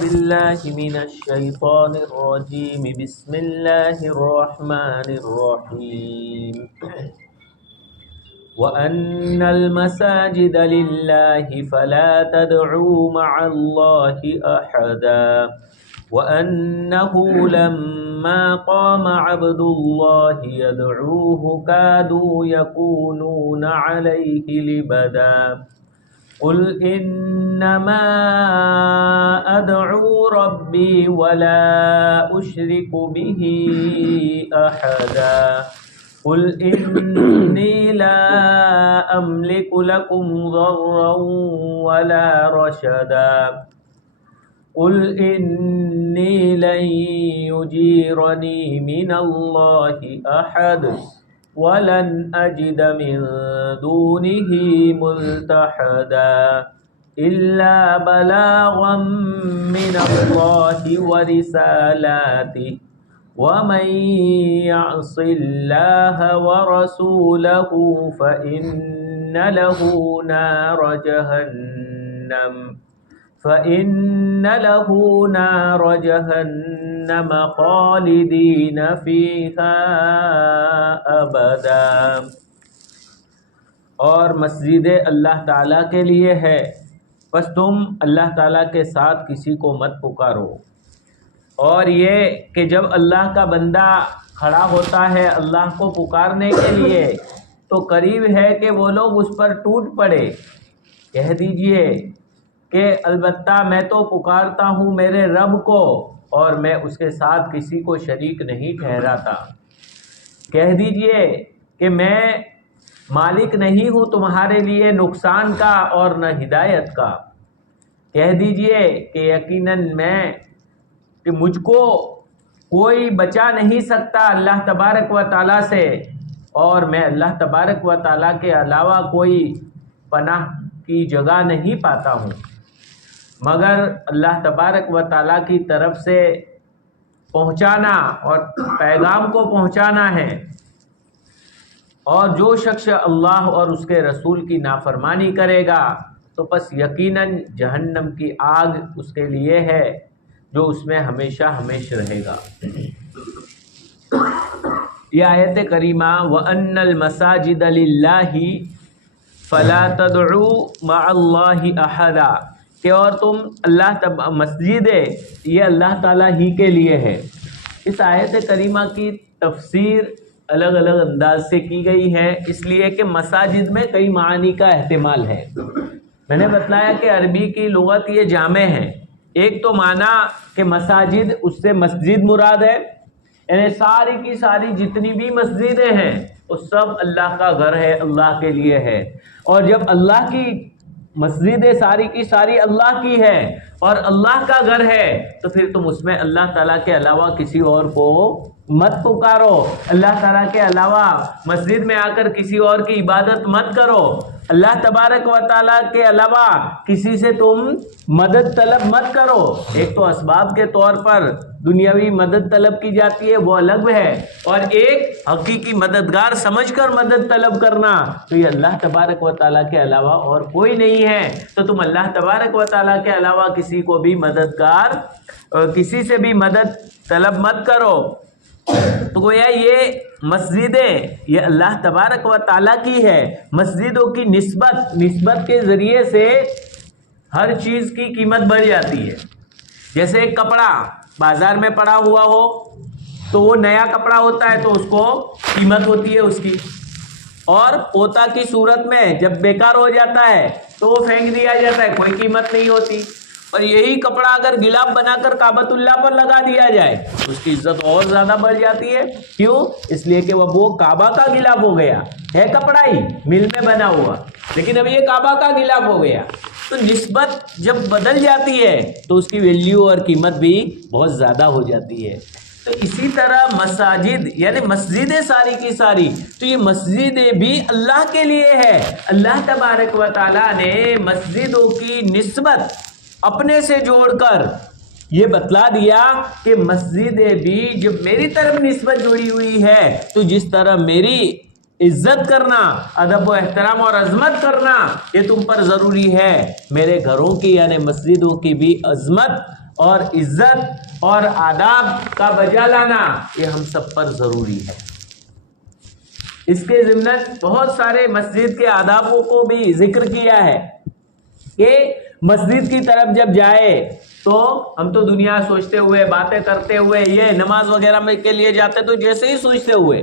بالله من الشيطان الرجيم بسم الله الرحمن الرحيم وأن المساجد لله فلا تدعوا مع الله أحدا وأنه لما قام عبد الله يدعوه كادوا يكونون عليه لبدا قل إنما أدعو ربي ولا أشرك به أحدا قل إني لا أملك لكم ضرا ولا رشدا قل إني لن يجيرني من الله أحد ولن أجد من دونه ملتحدا إلا بلاغا من الله ورسالاته ومن يعص الله ورسوله فإن له نار جهنم خالدين فيها أبدا۔ اور مسجد اللہ تعالیٰ کے لیے ہے، بس تم اللہ تعالیٰ کے ساتھ کسی کو مت پکارو۔ اور یہ کہ جب اللہ کا بندہ کھڑا ہوتا ہے اللہ کو پکارنے کے لیے تو قریب ہے کہ وہ لوگ اس پر ٹوٹ پڑے۔ کہہ دیجئے کہ البتہ میں تو پکارتا ہوں میرے رب کو اور میں اس کے ساتھ کسی کو شریک نہیں ٹھہراتا۔ کہہ دیجئے کہ میں مالک نہیں ہوں تمہارے لیے نقصان کا اور نہ ہدایت کا۔ کہہ دیجئے کہ یقیناً کہ مجھ کو کوئی بچا نہیں سکتا اللہ تبارک و تعالیٰ سے، اور میں اللہ تبارک و تعالیٰ کے علاوہ کوئی پناہ کی جگہ نہیں پاتا ہوں مگر اللہ تبارک و تعالیٰ کی طرف سے پہنچانا اور پیغام کو پہنچانا ہے۔ اور جو شخص اللہ اور اس کے رسول کی نافرمانی کرے گا تو پس یقیناً جہنم کی آگ اس کے لیے ہے جو اس میں ہمیشہ ہمیشہ رہے گا۔ یہ آیت کریمہ وَأَنَّ الْمَسَاجِدَ لِلَّهِ فَلَا تَدْعُوا مَعَ اللَّهِ أَحَدًا کہ اور تم مسجد یہ اللہ تعالیٰ ہی کے لیے ہے۔ اس آیت کریمہ کی تفسیر الگ الگ انداز سے کی گئی ہے، اس لیے کہ مساجد میں کئی معانی کا احتمال ہے۔ میں نے بتلایا کہ عربی کی لغت یہ جامع ہے، ایک تو معنی کہ مساجد اس سے مسجد مراد ہے، یعنی ساری کی ساری جتنی بھی مسجدیں ہیں وہ سب اللہ کا گھر ہے، اللہ کے لیے ہے۔ اور جب اللہ کی مسجدیں ساری کی ساری اللہ کی ہے اور اللہ کا گھر ہے تو پھر تم اس میں اللہ تعالیٰ کے علاوہ کسی اور کو مت پکارو، اللہ تعالیٰ کے علاوہ مسجد میں آ کر کسی اور کی عبادت مت کرو، اللہ تبارک و تعالیٰ کے علاوہ کسی سے تم مدد طلب مت کرو۔ ایک تو اسباب کے طور پر دنیاوی مدد طلب کی جاتی ہے وہ الگ ہے، اور ایک حقیقی مددگار سمجھ کر مدد طلب کرنا، تو یہ اللہ تبارک و تعالیٰ کے علاوہ اور کوئی نہیں ہے، تو تم اللہ تبارک و تعالیٰ کے علاوہ کسی کو بھی کسی سے بھی مدد طلب مت کرو۔ تو گویا یہ مسجدیں یہ اللہ تبارک و تعالیٰ کی ہے۔ مسجدوں کی نسبت کے ذریعے سے ہر چیز کی قیمت بڑھ جاتی ہے۔ جیسے ایک کپڑا بازار میں پڑا ہوا ہو تو وہ نیا کپڑا ہوتا ہے تو اس کو قیمت ہوتی ہے اس کی، اور پوتا کی صورت میں جب بیکار ہو جاتا ہے تو وہ پھینک دیا جاتا ہے، کوئی قیمت نہیں ہوتی۔ اور یہی کپڑا اگر گلاب بنا کر کعبۃ اللہ پر لگا دیا جائے تو اس کی عزت اور زیادہ بڑھ جاتی ہے۔ کیوں؟ اس لیے کہ وہ کعبہ کا گلاب ہو گیا ہے، کپڑا ہی مل میں بنا ہوا، لیکن اب یہ کعبہ کا گلاب ہو گیا۔ تو نسبت جب بدل جاتی ہے تو اس کی ویلیو اور قیمت بھی بہت زیادہ ہو جاتی ہے۔ تو اسی طرح مساجد یعنی مسجدیں ساری کی ساری، تو یہ مسجدیں بھی اللہ کے لیے ہے۔ اللہ تبارک و تعالیٰ نے مسجدوں کی نسبت اپنے سے جوڑ کر یہ بتلا دیا کہ مسجدیں بھی جب میری طرف نسبت جڑی ہوئی ہے تو جس طرح میری عزت کرنا، ادب و احترام اور عظمت کرنا یہ تم پر ضروری ہے، میرے گھروں کی یعنی مسجدوں کی بھی عظمت اور عزت اور آداب کا بجا لانا یہ ہم سب پر ضروری ہے۔ اس کے ضمن بہت سارے مسجد کے آدابوں کو بھی ذکر کیا ہے کہ مسجد کی طرف جب جائے تو ہم تو دنیا سوچتے ہوئے باتیں کرتے ہوئے یہ نماز وغیرہ میں کے لیے جاتے تو جیسے ہی سوچتے ہوئے،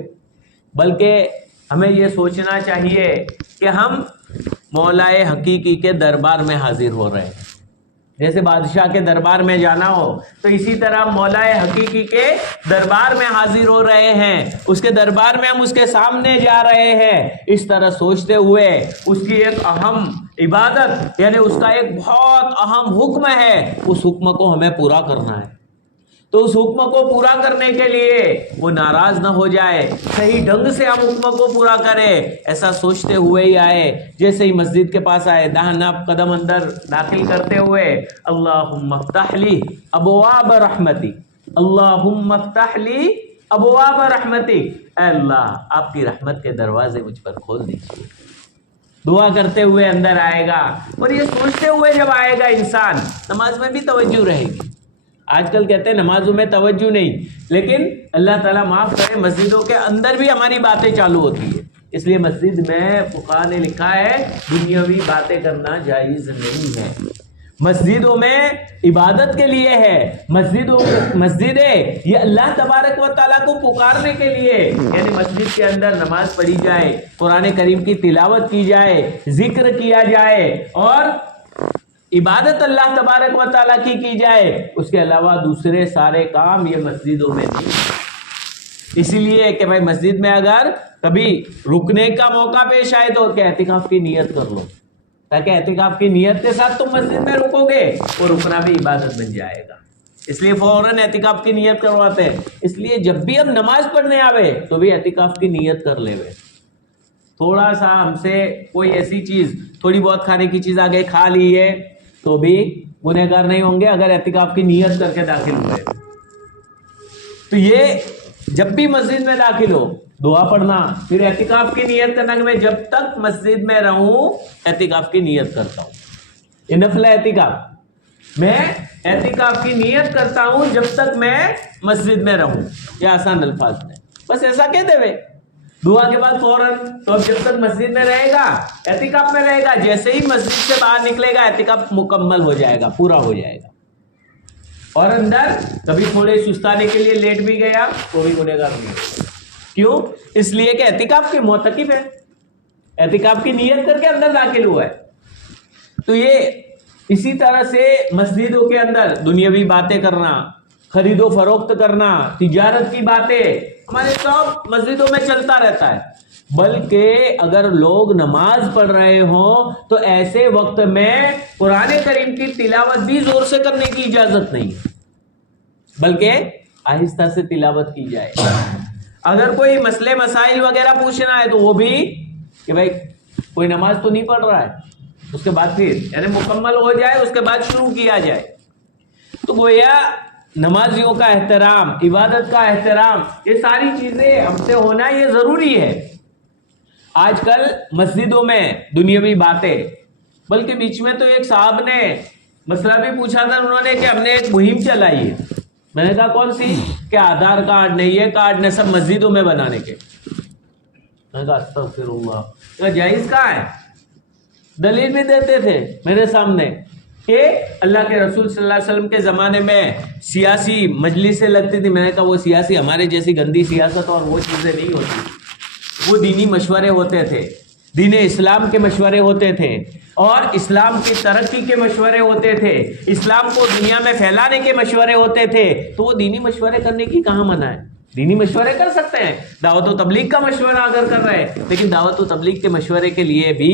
بلکہ ہمیں یہ سوچنا چاہیے کہ ہم مولائے حقیقی کے دربار میں حاضر ہو رہے ہیں۔ جیسے بادشاہ کے دربار میں جانا ہو تو اسی طرح مولا حقیقی کے دربار میں حاضر ہو رہے ہیں، اس کے دربار میں ہم اس کے سامنے جا رہے ہیں، اس طرح سوچتے ہوئے اس کی ایک اہم عبادت یعنی اس کا ایک بہت اہم حکم ہے، اس حکم کو ہمیں پورا کرنا ہے۔ تو اس حکم کو پورا کرنے کے لیے وہ ناراض نہ ہو جائے، صحیح ڈھنگ سے ہم حکم کو پورا کریں، ایسا سوچتے ہوئے ہی آئے۔ جیسے ہی مسجد کے پاس آئے، داہنا قدم اندر داخل کرتے ہوئے اللہم افتح لی ابواب رحمتی، اللہم افتح لی ابواب رحمتی، اے اللہ آپ کی رحمت کے دروازے مجھ پر کھول دیجیے۔ دعا کرتے ہوئے اندر آئے گا، اور یہ سوچتے ہوئے جب آئے گا انسان، نماز میں بھی توجہ رہے گی۔ آج کل کہتے ہیں نمازوں میں توجہ نہیں، لیکن اللہ تعالیٰ معاف کرے مسجدوں کے اندر بھی ہماری باتیں چالو ہوتی ہے، اس لیے مسجد میں فقہا نے لکھا ہے دنیاوی باتیں کرنا جائز نہیں ہے۔ مسجدوں میں عبادت کے لیے ہے، مسجدیں یہ اللہ تبارک و تعالیٰ کو پکارنے کے لیے، یعنی مسجد کے اندر نماز پڑھی جائے، قرآن کریم کی تلاوت کی جائے، ذکر کیا جائے اور عبادت اللہ تبارک و تعالیٰ کی جائے، اس کے علاوہ دوسرے سارے کام یہ مسجدوں میں نہیں۔ اسی لیے کہ بھائی مسجد میں اگر کبھی رکنے کا موقع پیش آئے تو کہ اعتکاف کی نیت کر لو، تاکہ اعتکاف کی نیت کے ساتھ تم مسجد میں رکو گے اور رکنا بھی عبادت بن جائے گا، اس لیے فوراً اعتکاف کی نیت کرواتے ہیں۔ اس لیے جب بھی ہم نماز پڑھنے آوے تو بھی اعتکاف کی نیت کر لے وے۔ تھوڑا سا ہم سے کوئی ایسی چیز تھوڑی بہت کھانے کی چیز آگے کھا لی ہے تو بھی گنہگار نہیں ہوں گے اگر اعتکاف کی نیت کر کے داخل ہوئے۔ تو یہ جب بھی مسجد میں داخل ہو دعا پڑھنا، پھر اعتکاف کی نیت کرنا کہ میں جب تک مسجد میں رہوں اعتکاف کی نیت کرتا ہوں، یہ نفل اعتکاف، میں اعتکاف کی نیت کرتا ہوں جب تک میں مسجد میں رہوں، یہ آسان الفاظ میں بس ایسا کہتے ہوئے دعا کے بعد فوراً تو اب جب تک مسجد میں رہے گا اعتکاف میں رہے گا، جیسے ہی مسجد سے باہر نکلے گا اعتکاف مکمل ہو جائے گا، پورا ہو جائے گا۔ اور اندر کبھی تھوڑے سستانے کے لیے لیٹ بھی گیا تو بھی گنہگار نہیں ہوگا۔ کیوں؟ اس لیے کہ اعتکاف کے معتکف ہے، اعتکاف کی نیت کر کے اندر داخل ہوا ہے۔ تو یہ اسی طرح سے مسجدوں کے اندر دنیاوی باتیں کرنا، خرید و فروخت کرنا، تجارت کی باتیں ہمارے سب مسجدوں میں چلتا رہتا ہے، بلکہ اگر لوگ نماز پڑھ رہے ہوں تو ایسے وقت میں قرآن کریم کی تلاوت بھی زور سے کرنے کی اجازت نہیں ہے، بلکہ آہستہ سے تلاوت کی جائے۔ اگر کوئی مسئلے مسائل وغیرہ پوچھنا ہے تو وہ بھی کہ بھائی کوئی نماز تو نہیں پڑھ رہا ہے، اس کے بعد پھر یعنی مکمل ہو جائے اس کے بعد شروع کیا جائے۔ تو گویا نمازیوں کا احترام، عبادت کا احترام، یہ ساری چیزیں ہم سے ہونا یہ ضروری ہے۔ آج کل مسجدوں میں دنیاوی باتیں، بلکہ بیچ میں تو ایک صاحب نے مسئلہ بھی پوچھا تھا انہوں نے کہ ہم نے ایک مہم چلائی ہے، میں نے کہا کون سی؟ کہ آدھار کارڈ نے یہ کارڈ نے سب مسجدوں میں بنانے کے۔ میں نے کہا استغفر اللہ، کہ جائز کہاں ہے؟ دلیل بھی دیتے تھے میرے سامنے کہ اللہ کے رسول صلی اللہ علیہ وسلم کے زمانے میں سیاسی مجلسیں لگتی تھی، میں نے کہا وہ سیاسی ہمارے جیسی گندی سیاست اور وہ چیزیں نہیں ہوتی، وہ دینی مشورے ہوتے تھے، دین اسلام کے مشورے ہوتے تھے اور اسلام کی ترقی کے مشورے ہوتے تھے، اسلام کو دنیا میں پھیلانے کے مشورے ہوتے تھے۔ تو وہ دینی مشورے کرنے کی کہاں منع ہے؟ دینی مشورے کر سکتے ہیں، دعوت و تبلیغ کا مشورہ اگر کر رہے ہیں، لیکن دعوت و تبلیغ کے مشورے کے لیے بھی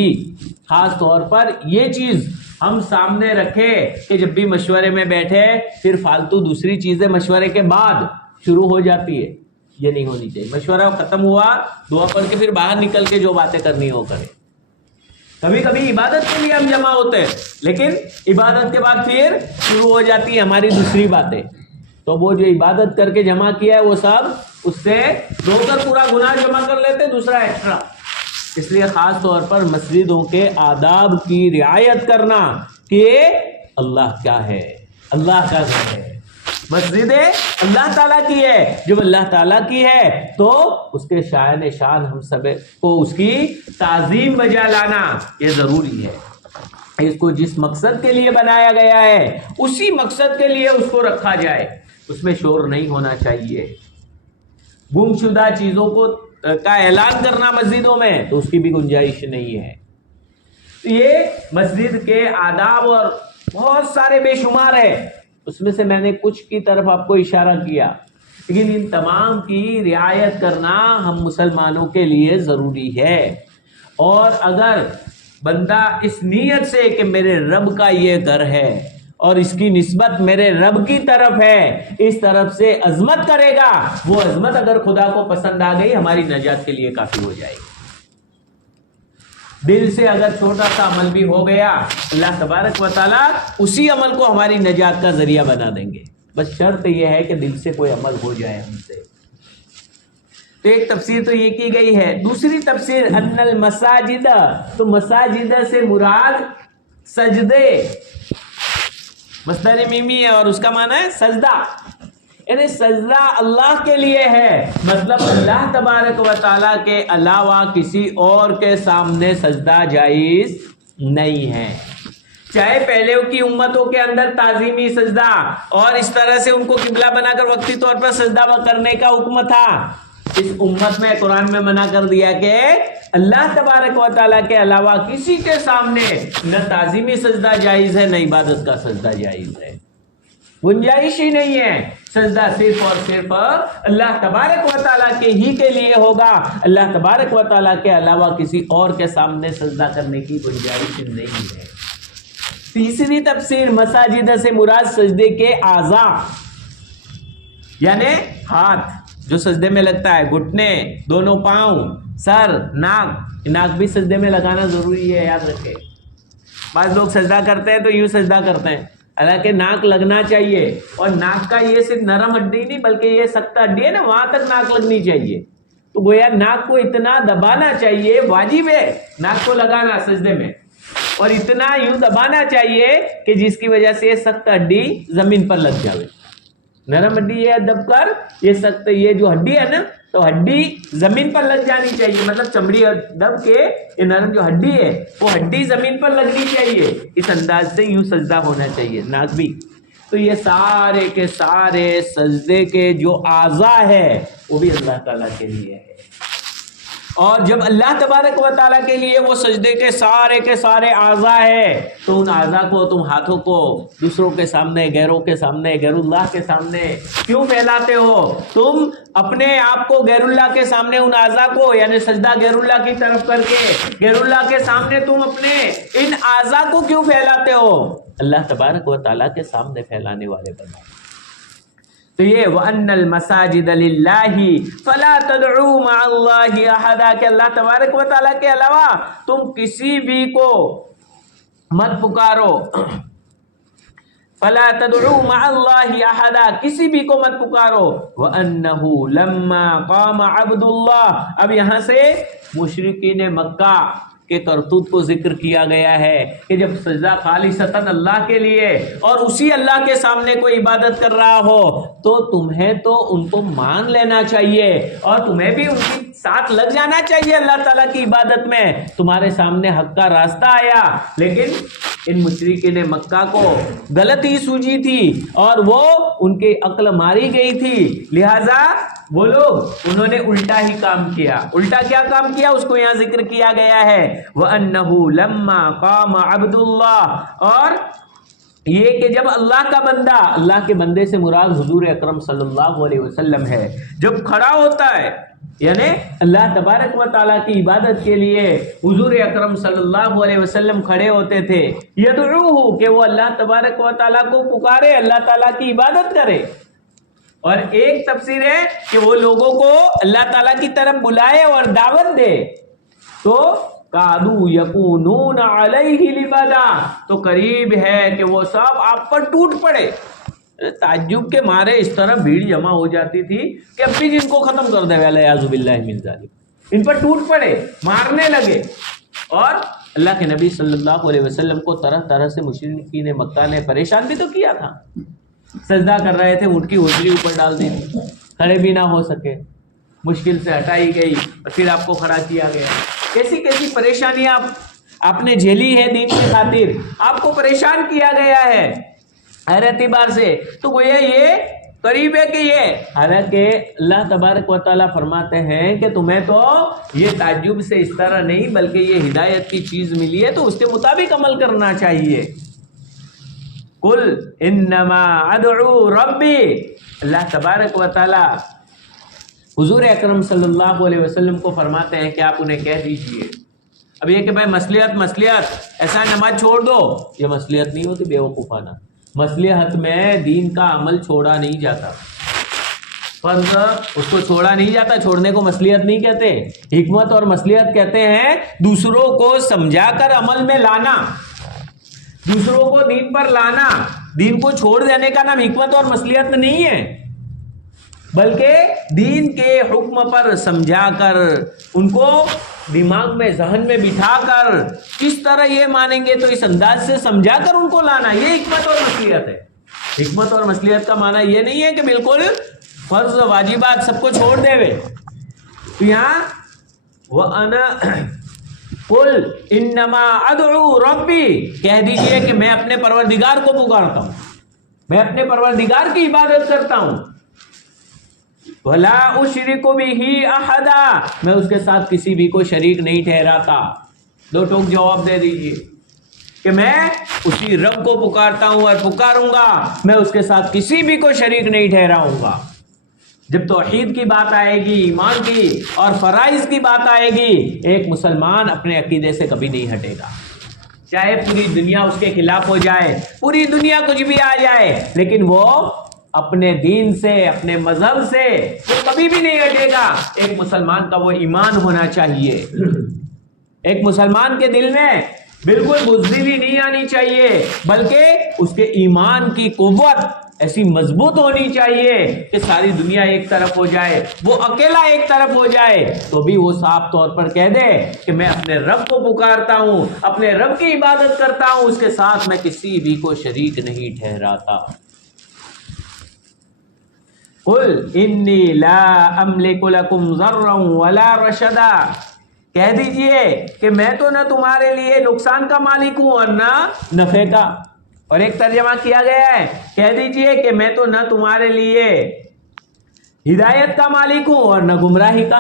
خاص طور پر یہ چیز ہم سامنے رکھے کہ جب بھی مشورے میں بیٹھے پھر فالتو دوسری چیزیں مشورے کے بعد شروع ہو جاتی ہے، یہ نہیں ہونی چاہیے۔ مشورہ ختم ہوا، دعا پڑھ کے پھر باہر نکل کے جو باتیں کرنی ہو کرے۔ کبھی کبھی عبادت کے لیے ہم جمع ہوتے ہیں، لیکن عبادت کے بعد پھر شروع ہو جاتی ہے ہماری دوسری باتیں، تو وہ جو عبادت کر کے جمع کیا ہے وہ سب اس سے دو کر پورا گناہ جمع کر لیتے دوسرا ایکسٹرا۔ اس لیے خاص طور پر مسجدوں کے آداب کی رعایت کرنا کہ اللہ کیا ہے، اللہ کا گھر ہے، مسجد اللہ تعالیٰ کی ہے۔ جب اللہ تعالیٰ کی ہے تو اس کے شایان شان ہم سب کو اس کی تعظیم بجا لانا یہ ضروری ہے۔ اس کو جس مقصد کے لیے بنایا گیا ہے اسی مقصد کے لیے اس کو رکھا جائے، اس میں شور نہیں ہونا چاہیے۔ گم شدہ چیزوں کو کا اعلان کرنا مسجدوں میں تو اس کی بھی گنجائش نہیں ہے۔ یہ مسجد کے آداب اور بہت سارے بے شمار ہے، اس میں سے میں نے کچھ کی طرف آپ کو اشارہ کیا، لیکن ان تمام کی رعایت کرنا ہم مسلمانوں کے لیے ضروری ہے۔ اور اگر بندہ اس نیت سے کہ میرے رب کا یہ گھر ہے اور اس کی نسبت میرے رب کی طرف ہے، اس طرف سے عظمت کرے گا، وہ عظمت اگر خدا کو پسند آ گئی ہماری نجات کے لیے کافی ہو جائے گی۔ دل سے اگر چھوٹا سا عمل بھی ہو گیا اللہ تبارک و تعالیٰ اسی عمل کو ہماری نجات کا ذریعہ بنا دیں گے، بس شرط یہ ہے کہ دل سے کوئی عمل ہو جائے ہم سے۔ تو ایک تفسیر تو یہ کی گئی ہے۔ دوسری تفسیر ان المساجد، تو مساجد سے مراد سجدے، مصدر میمی ہے اور اس کا معنی ہے سجدہ، یعنی سجدہ اللہ کے لیے ہے، مطلب اللہ تبارک و تعالیٰ کے علاوہ کسی اور کے سامنے سجدہ جائز نہیں ہے۔ چاہے پہلے کی امتوں کے اندر تعظیمی سجدہ اور اس طرح سے ان کو قبلہ بنا کر وقتی طور پر سجدہ کرنے کا حکم تھا، اس امت میں قرآن میں منع کر دیا کہ اللہ تبارک و تعالیٰ کے علاوہ کسی کے سامنے نہ تعظیمی سجدہ جائز ہے نہ عبادت کا سجدہ جائز ہے، گنجائش ہی نہیں ہے۔ سجدہ صرف اور صرف اللہ تبارک و تعالیٰ کے ہی کے لیے ہوگا، اللہ تبارک و تعالیٰ کے علاوہ کسی اور کے سامنے سجدہ کرنے کی گنجائش نہیں ہے۔ تیسری تفسیر مساجد سے مراد سجدے کے اعضاء، یعنی ہاتھ جو سجدے میں لگتا ہے، گھٹنے، دونوں پاؤں، سر، ناک بھی سجدے میں لگانا ضروری ہے، یاد رکھیں۔ بعض لوگ سجدہ کرتے ہیں تو یوں سجدہ کرتے ہیں، حالانکہ ناک لگنا چاہیے، اور ناک کا یہ صرف نرم ہڈی نہیں بلکہ یہ سخت ہڈی ہے نا، وہاں تک ناک لگنی چاہیے۔ تو گویا ناک کو اتنا دبانا چاہیے، واجب ہے ناک کو لگانا سجدے میں، اور اتنا یوں دبانا چاہیے کہ جس کی وجہ سے یہ سخت ہڈی زمین پر لگ جائے۔ نرم ہڈی یہ دب کر یہ سخت، یہ جو ہڈی ہے نا تو ہڈی زمین پر لگ جانی چاہیے، مطلب چمڑی دب کے یہ نرم جو ہڈی ہے وہ ہڈی زمین پر لگنی چاہیے، اس انداز سے یوں سجدہ ہونا چاہیے، ناک بھی۔ تو یہ سارے کے سارے سجدے کے جو اعضاء ہے وہ بھی اللہ تعالیٰ کے لیے ہے، اور جب اللہ تبارک و تعالیٰ کے لیے وہ سجدے کے سارے اعضاء ہے تو ان اعضاء کو تم ہاتھوں کو دوسروں کے سامنے، غیروں کے سامنے، غیر اللہ کے سامنے کیوں پھیلاتے ہو؟ تم اپنے آپ کو غیر اللہ کے سامنے ان اعضاء کو، یعنی سجدہ غیر اللہ کی طرف کر کے غیر اللہ کے سامنے تم اپنے ان اعضاء کو کیوں پھیلاتے ہو؟ اللہ تبارک و تعالیٰ کے سامنے پھیلانے والے بنو۔ تو یہ وَأَنَّ الْمَسَاجِدَ لِلَّهِ فَلَا تَدْعُوا مَعَ اللَّهِ أَحَدًا، کہ اللہ تبارک و تعالیٰ کے علاوہ تم کسی بھی کو مت پکارو، فَلَا تَدْعُوا مَعَ اللَّهِ أَحَدًا، کسی بھی کو مت پکارو۔ وَأَنَّهُ لَمَّا قَامَ عَبْدُ اللَّهِ، اب یہاں سے مشرکین مکہ کے کرتوت کو ذکر کیا گیا ہے کہ جب سجدہ خالصتاً اللہ کے لیے اور اسی اللہ کے سامنے کوئی عبادت کر رہا ہو تو تمہیں تو ان کو مان لینا چاہیے اور تمہیں بھی ان کی ساتھ لگ جانا چاہیے اللہ تعالیٰ کی عبادت میں۔ تمہارے سامنے حق کا راستہ آیا، لیکن ان مشرکین مکہ کو غلط ہی سوجی تھی اور وہ ان کی عقل ماری گئی تھی، لہذا وہ لوگ انہوں نے الٹا ہی کام کیا۔ الٹا کیا کام کیا اس کو یہاں ذکر کیا گیا ہے، وَأَنَّهُ لَمَّا قَامَ عَبْدُ اللَّهِ، اور یہ کہ جب اللہ کا بندہ، اللہ کے بندے سے مراد حضور اکرم صلی اللہ علیہ وسلم ہے، جب کھڑا ہوتا ہے، یعنی اللہ تبارک و تعالیٰ کی عبادت کے لیے حضور اکرم صلی اللہ علیہ وسلم کھڑے ہوتے تھے، یدعوہ، کہ وہ اللہ تبارک و تعالیٰ کو پکارے، اللہ تعالیٰ کی عبادت کرے۔ اور ایک تفسیر ہے کہ وہ لوگوں کو اللہ تعالیٰ کی طرف بلائے اور دعوت دے، تو قَالُوا يَكُونُونَ عَلَيْهِ لِبَدًا، تو قریب ہے کہ وہ سب آپ پر ٹوٹ پڑے۔ تعجب کے مارے اس طرح بھیڑ جمع ہو جاتی تھی کہ اب بھی جن کو ختم کر دے والعیاذ باللہ من ذالک، ان پر ٹوٹ پڑے، مارنے لگے اور اللہ کے نبی صلی اللہ علیہ وسلم کو طرح طرح سے مشرکین مکہ نے پریشان بھی تو کیا تھا. سجدہ کر رہے تھے، اونٹ کی ہوجری اوپر ڈال دی تھی، کھڑے بھی نہ ہو سکے، مشکل سے ہٹائی گئی اور پھر آپ کو کھڑا کیا گیا. کیسی کیسی پریشانیاں آپ نے جھیلی ہے دین کی خاطر، آپ کو پریشان کیا گیا ہے ہر اعتبار سے. تو گویا یہ قریب ہے کہ یہ، حالانکہ اللہ تبارک و تعالیٰ فرماتے ہیں کہ تمہیں تو یہ تعجب سے اس طرح نہیں بلکہ یہ ہدایت کی چیز ملی ہے تو اس کے مطابق عمل کرنا چاہیے. قل انما ادعو ربی، اللہ تبارک و تعالیٰ حضور اکرم صلی اللہ علیہ وسلم کو فرماتے ہیں کہ آپ انہیں کہہ دیجئے. اب یہ کہ بھائی مصلیحت ایسا نماز چھوڑ دو، یہ مصلیحت نہیں ہوتی، بیوقوفانہ. مصلیحت میں دین کا عمل چھوڑا نہیں جاتا، فرض اس کو چھوڑا نہیں جاتا، چھوڑنے کو مصلیحت نہیں کہتے. حکمت اور مصلیحت کہتے ہیں دوسروں کو سمجھا کر عمل میں لانا، دوسروں کو دین پر لانا. دین کو چھوڑ دینے کا نام حکمت اور مصلیحت نہیں ہے، بلکہ دین کے حکم پر سمجھا کر، ان کو دماغ میں ذہن میں بٹھا کر کس طرح یہ مانیں گے تو اس انداز سے سمجھا کر ان کو لانا، یہ حکمت اور مصلیحت ہے. حکمت اور مصلیحت کا معنی یہ نہیں ہے کہ بالکل فرض واجبات سب کو چھوڑ دے وے. تو یہاں وَأَنَا قُلْ إِنَّمَا أَدْعُو رَبِّي، کہہ دیجئے کہ میں اپنے پروردگار کو پکارتا ہوں، میں اپنے پروردگار کی عبادت کرتا ہوں. وَلَا أُشْرِكُ بِهِ أَحَدًا، میں اس کے ساتھ کسی بھی کو شریک نہیں ٹھہراتا. دو ٹوک جواب دے دیجئے کہ میں اسی رب کو پکارتا ہوں اور پکاروں گا، میں اس کے ساتھ کسی بھی کو شریک نہیں ٹھہراؤں گا. جب توحید کی بات آئے گی، ایمان کی اور فرائض کی بات آئے گی، ایک مسلمان اپنے عقیدے سے کبھی نہیں ہٹے گا، چاہے پوری دنیا اس کے خلاف ہو جائے، پوری دنیا کچھ بھی آ جائے، لیکن وہ اپنے دین سے، اپنے مذہب سے وہ کبھی بھی نہیں ہٹے گا. ایک مسلمان کا وہ ایمان ہونا چاہیے. ایک مسلمان کے دل میں بالکل بزدلی بھی نہیں آنی چاہیے، بلکہ اس کے ایمان کی قوت ایسی مضبوط ہونی چاہیے کہ ساری دنیا ایک طرف ہو جائے، وہ اکیلا ایک طرف ہو جائے تو بھی وہ صاف طور پر کہہ دے کہ میں اپنے رب کو پکارتا ہوں، اپنے رب کی عبادت کرتا ہوں، اس کے ساتھ میں کسی بھی کو شریک نہیں ٹھہراتا. قل انی لا املک لکم ضرا ولا رشدا، کہہ دیجئے کہ میں تو نہ تمہارے لیے نقصان کا مالک ہوں اور نہ نفع کا. اور ایک ترجمہ کیا گیا ہے، کہہ دیجئے کہ میں تو نہ تمہارے لیے ہدایت کا مالک ہوں اور نہ گمراہی کا،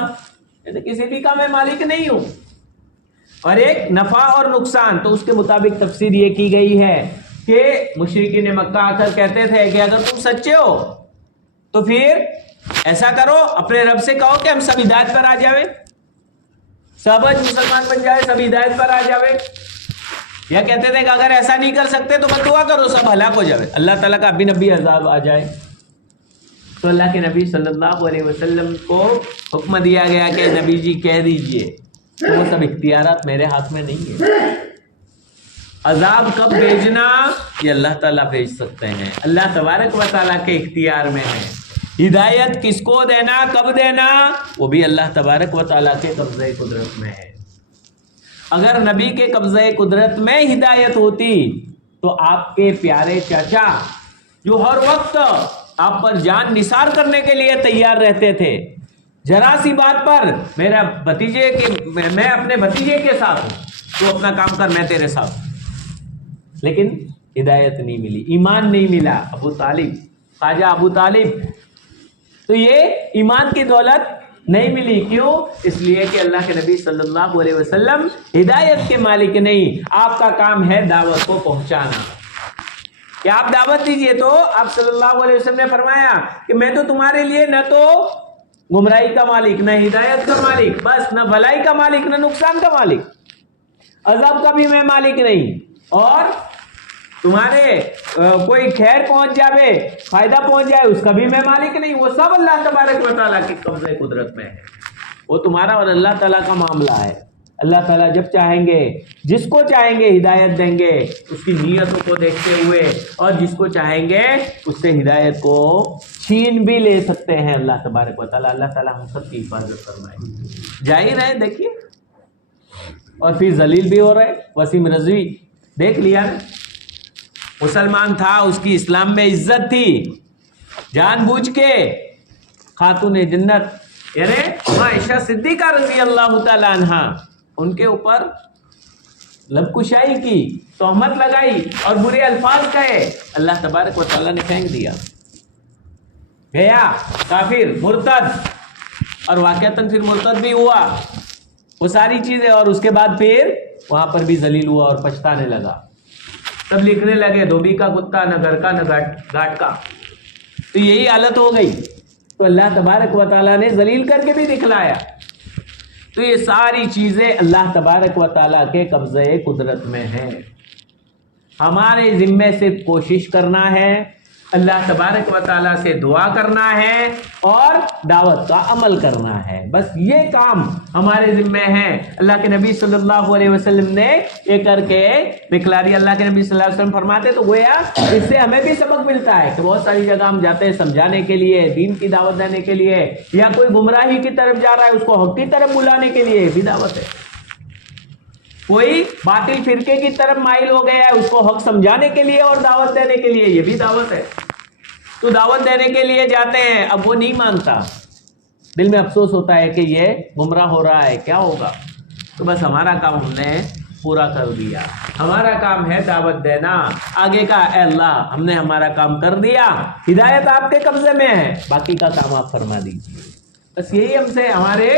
یعنی کسی بھی کا میں مالک نہیں ہوں. اور ایک نفع اور نقصان، تو اس کے مطابق تفسیر یہ کی گئی ہے کہ مشرکین مکہ آ کر کہتے تھے کہ اگر تم سچے ہو تو پھر ایسا کرو، اپنے رب سے کہو کہ ہم سب ہدایت پر آ جاوے، سب مسلمان بن جائے، سب ہدایت پر آ جاوے. یا کہتے تھے کہ اگر ایسا نہیں کر سکتے تو بس دعا کرو سب ہلاک ہو جاوے، اللہ تعالیٰ کا ابھی نبی عذاب آ جائے. تو اللہ کے نبی صلی اللہ علیہ وسلم کو حکم دیا گیا کہ نبی جی کہہ دیجئے کہ وہ سب اختیارات میرے ہاتھ میں نہیں ہیں. عذاب کب بھیجنا یہ اللہ تعالیٰ بھیج سکتے ہیں، اللہ تبارک و تعالیٰ کے اختیار میں ہے. ہدایت کس کو دینا، کب دینا، وہ بھی اللہ تبارک و تعالیٰ کے قبضۂ قدرت میں ہے. اگر نبی کے قبضۂ قدرت میں ہدایت ہوتی تو آپ کے پیارے چاچا جو ہر وقت آپ پر جان نثار کرنے کے لیے تیار رہتے تھے، ذرا سی بات پر میرا بھتیجے کے، میں اپنے بھتیجے کے ساتھ ہوں، تو اپنا کام کر، میں تیرے ساتھ ہوں. لیکن ہدایت نہیں ملی، ایمان نہیں ملا. ابو طالب، خواجہ ابو طالب، تو یہ ایمان کی دولت نہیں ملی. کیوں؟ اس لیے کہ اللہ کے نبی صلی اللہ علیہ وسلم ہدایت کے مالک نہیں. آپ کا کام ہے دعوت کو پہنچانا، کہ آپ دعوت دیجئے. تو آپ صلی اللہ علیہ وسلم نے فرمایا کہ میں تو تمہارے لیے نہ تو گمراہی کا مالک، نہ ہدایت کا مالک، بس نہ بھلائی کا مالک، نہ نقصان کا مالک، عذاب کا بھی میں مالک نہیں. اور تمہارے کوئی خیر پہنچ جاوے، فائدہ پہنچ جائے، اس کا بھی میں مالک نہیں. وہ سب اللہ تبارک و تعالیٰ کی قبضۂ قدرت میں ہے. وہ تمہارا اور اللہ تعالیٰ کا معاملہ ہے. اللہ تعالیٰ جب چاہیں گے، جس کو چاہیں گے ہدایت دیں گے اس کی نیتوں کو دیکھتے ہوئے، اور جس کو چاہیں گے اس سے ہدایت کو چھین بھی لے سکتے ہیں اللہ تبارک و تعالیٰ. اللہ تعالیٰ ہم سب کی حفاظت فرمائے. ظاہر ہے، دیکھیے اور پھر ذلیل بھی ہو رہے. وسیم رضوی دیکھ لیا نا, مسلمان تھا, اس کی اسلام میں عزت تھی, جان بوجھ کے خاتون جنت یعنی عائشہ صدیقہ رضی اللہ تعالی عنہا ان کے اوپر لب کشائی کی, تہمت لگائی اور برے الفاظ کہے, اللہ تبارک و تعالیٰ نے پھینک دیا, گیا کافر مرتد, اور واقعتاً پھر مرتد بھی ہوا, وہ ساری چیزیں, اور اس کے بعد پھر وہاں پر بھی ذلیل ہوا اور پچھتانے لگا. تب لکھنے لگے دھوبی کا کتا نہ گھر کا نہ گھاٹ کا. تو یہی حالت ہو گئی. تو اللہ تبارک و تعالیٰ نے ذلیل کر کے بھی دکھلایا. تو یہ ساری چیزیں اللہ تبارک و تعالیٰ کے قبضے قدرت میں ہیں. ہمارے ذمے صرف کوشش کرنا ہے, اللہ تبارک و تعالیٰ سے دعا کرنا ہے اور دعوت کا عمل کرنا ہے. بس یہ کام ہمارے ذمے ہیں. اللہ کے نبی صلی اللہ علیہ وسلم نے یہ کر کے دکھلا دیا. اللہ کے نبی صلی اللہ علیہ وسلم فرماتے تو گویا اس سے ہمیں بھی سبق ملتا ہے کہ بہت ساری جگہ ہم جاتے ہیں سمجھانے کے لیے, دین کی دعوت دینے کے لیے, یا کوئی گمراہی کی طرف جا رہا ہے اس کو حق کی طرف بلانے کے لیے بھی دعوت ہے. کوئی باطل فرقے کی طرف مائل ہو گیا ہے اس کو حق سمجھانے کے لیے اور دعوت دینے کے لیے, یہ بھی دعوت ہے. تو دعوت دینے کے لیے جاتے ہیں, اب وہ نہیں مانتا, دل میں افسوس ہوتا ہے کہ یہ گمراہ ہو رہا ہے, کیا ہوگا. تو بس ہمارا کام ہم نے پورا کر دیا. ہمارا کام ہے دعوت دینا. آگے کا اے اللہ ہم نے ہمارا کام کر دیا, ہدایت آپ کے قبضے میں ہے, باقی کا کام آپ فرما دیجیے. بس یہی ہم سے ہمارے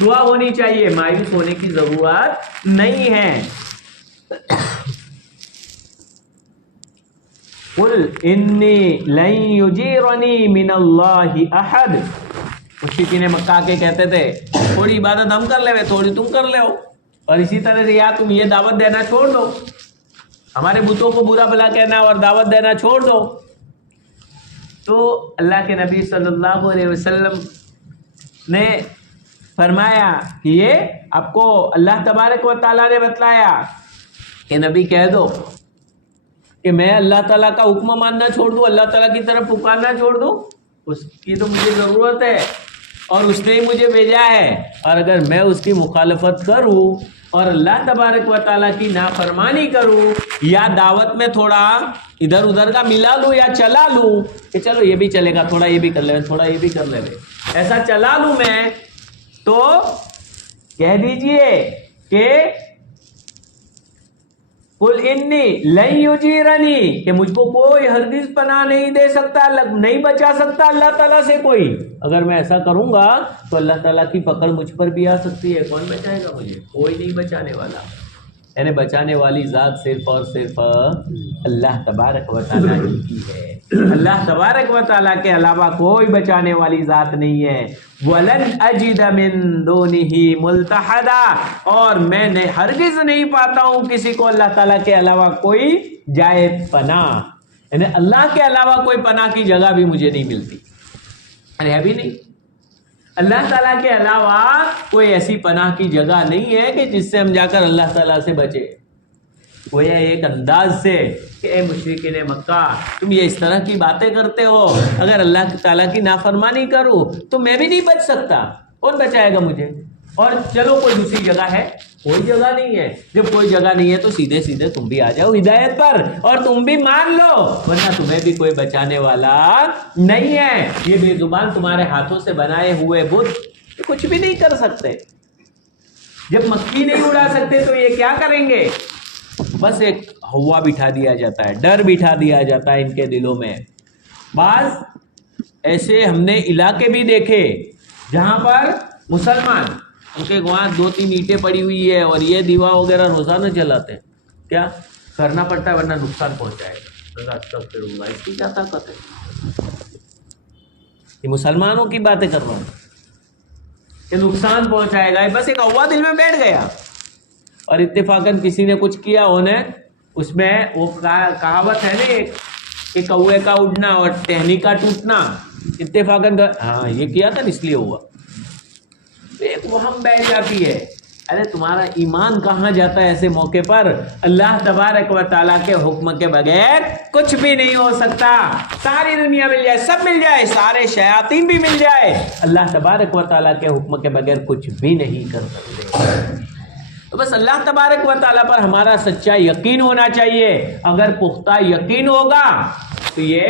دعا ہونی چاہیے, مایوس ہونے کی ضرورت نہیں ہے. قل انی لن یجیرنی من اللہ احد. مشرکین مکہ کے کہتے تھے تھوڑی عبادت ہم کر لے, تھوڑی تم کر لے ہو, اور اسی طرح سے یا تم یہ دعوت دینا چھوڑ دو, ہمارے بتوں کو برا بھلا کہنا اور دعوت دینا چھوڑ دو. تو اللہ کے نبی صلی اللہ علیہ وسلم نے فرمایا کہ یہ آپ کو اللہ تبارک و تعالیٰ نے بتلایا کہ نبی کہہ دو کہ میں اللہ تعالیٰ کا حکم ماننا چھوڑ دوں, اللہ تعالیٰ کی طرف پکارنا چھوڑ دوں, اس کی تو مجھے ضرورت ہے اور اس نے ہی مجھے بھیجا ہے. اور اگر میں اس کی مخالفت کروں اور اللہ تبارک و تعالیٰ کی نافرمانی کروں, یا دعوت میں تھوڑا ادھر ادھر کا ملا لوں یا چلا لوں کہ چلو یہ بھی چلے گا, تھوڑا یہ بھی کر لے, تھوڑا یہ بھی کر لے, ایسا چلا لوں میں, تو کہہ دیجئے کہ قل انی لن یجیرنی, کہ مجھ کو کوئی ہرگز پناہ نہیں دے سکتا, نہیں بچا سکتا اللہ تعالیٰ سے کوئی. اگر میں ایسا کروں گا تو اللہ تعالیٰ کی پکڑ مجھ پر بھی آ سکتی ہے. کون بچائے گا مجھے؟ کوئی نہیں بچانے والا. یعنی بچانے والی ذات صرف اور صرف اللہ تبارک و تعالیٰ ہی کی ہے. اللہ تبارک و تعالیٰ کے علاوہ کوئی بچانے والی ذات نہیں ہے. وَلَنْ أَجِدَ مِن دُونِهِ مُلْتَحَدًا, اور میں ہرگز نہیں پاتا ہوں کسی کو اللہ تعالیٰ کے علاوہ کوئی جائے پناہ. یعنی اللہ کے علاوہ کوئی پناہ کی جگہ بھی مجھے نہیں ملتی, ہے بھی نہیں. اللہ تعالیٰ کے علاوہ کوئی ایسی پناہ کی جگہ نہیں ہے کہ جس سے ہم جا کر اللہ تعالیٰ سے بچے. گویا ایک انداز سے کہ اے مشرکین مکہ, تم یہ اس طرح کی باتیں کرتے ہو, اگر اللہ تعالیٰ کی نافرمانی کروں تو میں بھی نہیں بچ سکتا, کون بچائے گا مجھے. اور چلو کوئی دوسری جگہ ہے, کوئی جگہ نہیں ہے. جب کوئی جگہ نہیں ہے تو سیدھے سیدھے تم بھی آ جاؤ ہدایت پر اور تم بھی مان لو, ورنہ تمہیں بھی کوئی بچانے والا نہیں ہے. یہ بے زبان تمہارے ہاتھوں سے بنائے ہوئے بت کچھ بھی نہیں کر سکتے. جب مکھی نہیں اڑا سکتے تو یہ کیا کریں گے؟ بس ایک ہوا بٹھا دیا جاتا ہے, ڈر بٹھا دیا جاتا ہے ان کے دلوں میں. بعض ایسے ہم نے علاقے بھی دیکھے جہاں پر مسلمان, ان کے وہاں 2-3 اینٹیں پڑی ہوئی ہے اور یہ دیوا وغیرہ روزانہ چلاتے ہیں, کیا کرنا پڑتا ہے ورنہ نقصان پہنچائے گا. اس کی کیا طاقت ہے؟ یہ مسلمانوں کی باتیں کر رہا ہوں کہ نقصان پہنچائے گا. بس ایک ہوا دل میں بیٹھ گیا اور اتفاقاً کسی نے کچھ کیا, انہیں اس میں وہ کہاوت ہے نا کہ کوے کا اڑنا اور ٹہنی کا ٹوٹنا, اتفاقاً ہاں یہ کیا تھا اس لیے ہوا. ایک وہم بیٹھ جاتی ہے. ارے تمہارا ایمان کہاں جاتا ہے ایسے موقع پر؟ اللہ تبارک و تعالیٰ کے حکم کے بغیر کچھ بھی نہیں ہو سکتا. ساری دنیا مل جائے, سب مل جائے, سارے شیاطین بھی مل جائے, اللہ تبارک و تعالیٰ کے حکم کے بغیر کچھ بھی نہیں کر سکتے. تو بس اللہ تبارک و تعالیٰ پر ہمارا سچا یقین ہونا چاہیے. اگر پختہ یقین ہوگا تو یہ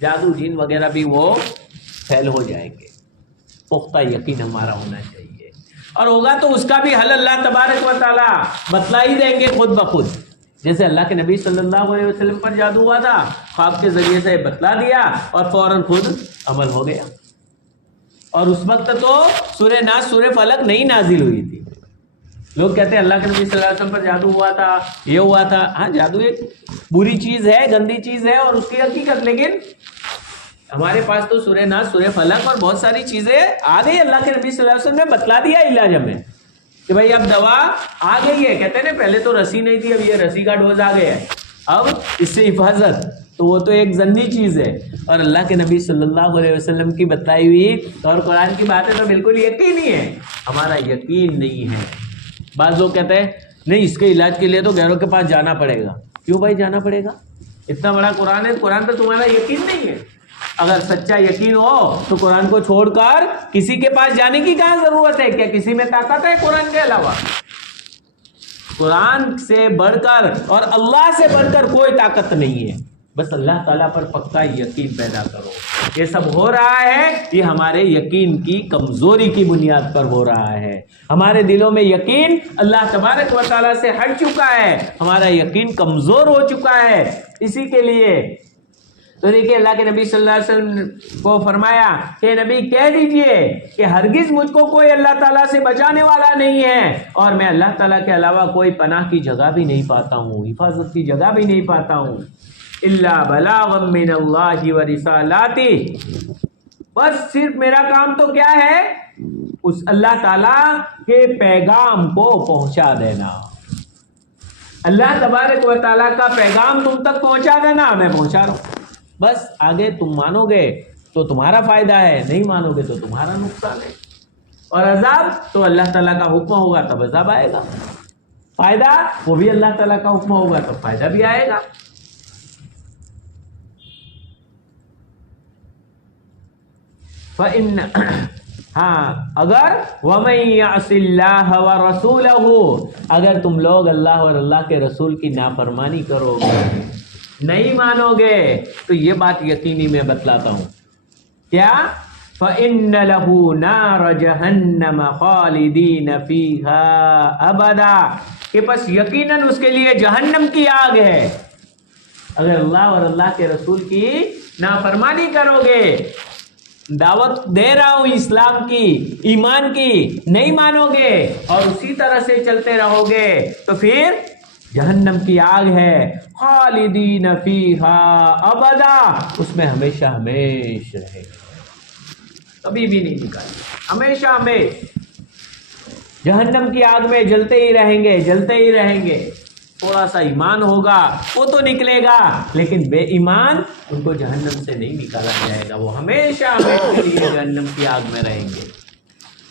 جادو جن وغیرہ بھی وہ فیل ہو جائیں گے. پختہ یقین ہمارا ہونا چاہیے, اور ہوگا تو اس کا بھی حل اللہ تبارک و تعالیٰ بتلا ہی دیں گے خود بخود. جیسے اللہ کے نبی صلی اللہ علیہ وسلم پر جادو ہوا تھا, خواب کے ذریعے سے بتلا دیا اور فوراً خود عمل ہو گیا. اور اس وقت تو سورہ ناس سورہ فلق نہیں نازل ہوئی تھی. لوگ کہتے ہیں اللہ کے نبی صلی اللہ علیہ وسلم پر جادو ہوا تھا, یہ ہوا تھا. ہاں, جادو ایک بری چیز ہے, گندی چیز ہے اور اس کی حقیقت, لیکن ہمارے پاس تو سورہ ناس سورہ فلق اور بہت ساری چیزیں آ گئی. اللہ کے نبی صلی اللہ علیہ وسلم نے بتلا دیا علاج ہمیں کہ بھائی اب دوا آ گئی ہے. کہتے ہیں نا پہلے تو رسی نہیں تھی, اب یہ رسی کا ڈوز آ گیا ہے, اب اس سے حفاظت. تو وہ تو ایک ذنی چیز ہے, اور اللہ کے نبی صلی اللہ علیہ وسلم کی بتلائی ہوئی اور قرآن کی باتیں تو بالکل یقینی ہے. ہمارا یقین نہیں ہے. بعض لوگ کہتے ہیں نہیں, اس کے علاج کے لیے تو غیروں کے پاس جانا پڑے گا. کیوں بھائی جانا پڑے گا؟ اتنا بڑا قرآن ہے, قرآن پہ تمہارا یقین نہیں ہے. اگر سچا یقین ہو تو قرآن کو چھوڑ کر کسی کے پاس جانے کی کہاں ضرورت ہے؟ کیا کسی میں طاقت ہے قرآن کے علاوہ؟ قرآن سے بڑھ کر اور اللہ سے بڑھ کر کوئی طاقت نہیں ہے. بس اللہ تعالیٰ پر پکا یقین پیدا کرو. یہ سب ہو رہا ہے, یہ ہمارے یقین کی کمزوری کی بنیاد پر ہو رہا ہے. ہمارے دلوں میں یقین اللہ تبارک و تعالیٰ سے ہٹ چکا ہے, ہمارا یقین کمزور ہو چکا ہے. اسی کے لیے تو دیکھیے اللہ کے نبی صلی اللہ علیہ وسلم کو فرمایا کہ نبی کہہ دیجئے کہ ہرگز مجھ کو کوئی اللہ تعالیٰ سے بچانے والا نہیں ہے, اور میں اللہ تعالیٰ کے علاوہ کوئی پناہ کی جگہ بھی نہیں پاتا ہوں, حفاظت کی جگہ بھی نہیں پاتا ہوں. الا بلاغا من اللہ ورسالاتہ, بس صرف میرا کام تو کیا ہے, اس اللہ تعالیٰ کے پیغام کو پہنچا دینا. اللہ تبارک و تعالیٰ کا پیغام تم تک پہنچا دینا, میں پہنچا رہا ہوں. بس آگے تم مانو گے تو تمہارا فائدہ ہے, نہیں مانو گے تو تمہارا نقصان ہے. اور عذاب تو اللہ تعالیٰ کا حکم ہوگا تب عذاب آئے گا, فائدہ وہ بھی اللہ تعالیٰ کا حکم ہوگا تو فائدہ بھی آئے گا. ہاں, اگر وَمَن يَعْصِ اللَّهَ وَرَسُولَهُ, اگر تم لوگ اللہ اور اللہ کے رسول کی نافرمانی کرو گے, نہیں مانو گے, تو یہ بات یقینی میں بتلاتا ہوں کیا, فَإِنَّ لَهُ نَارَ جَهَنَّمَ خَالِدِينَ فِيهَا أَبَدًا, کہ بس یقیناً اس کے لیے جہنم کی آگ ہے. اگر اللہ اور اللہ کے رسول کی نافرمانی کرو گے, دعوت دے رہا ہوں اسلام کی, ایمان کی, نہیں مانو گے اور اسی طرح سے چلتے رہو گے, تو پھر جہنم کی آگ ہے, خالدین فیہا ابدا, اس میں ہمیشہ ہمیش رہے گا, کبھی بھی نہیں نکالے, ہمیشہ ہمیش جہنم کی آگ میں جلتے ہی رہیں گے, جلتے ہی رہیں گے. تھوڑا سا ایمان ہوگا وہ تو نکلے گا, لیکن بے ایمان ان کو جہنم سے نہیں نکالا جائے گا, وہ ہمیشہ ہمیشہ کے لیے جہنم کی آگ میں رہیں گے.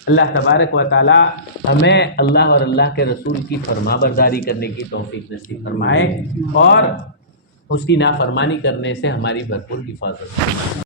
اللہ تبارک و تعالی ہمیں اللہ اور اللہ کے رسول کی فرما برداری کرنے کی توفیق نصیب فرمائے, اور اس کی نافرمانی کرنے سے ہماری بھرپور حفاظت فرمائے.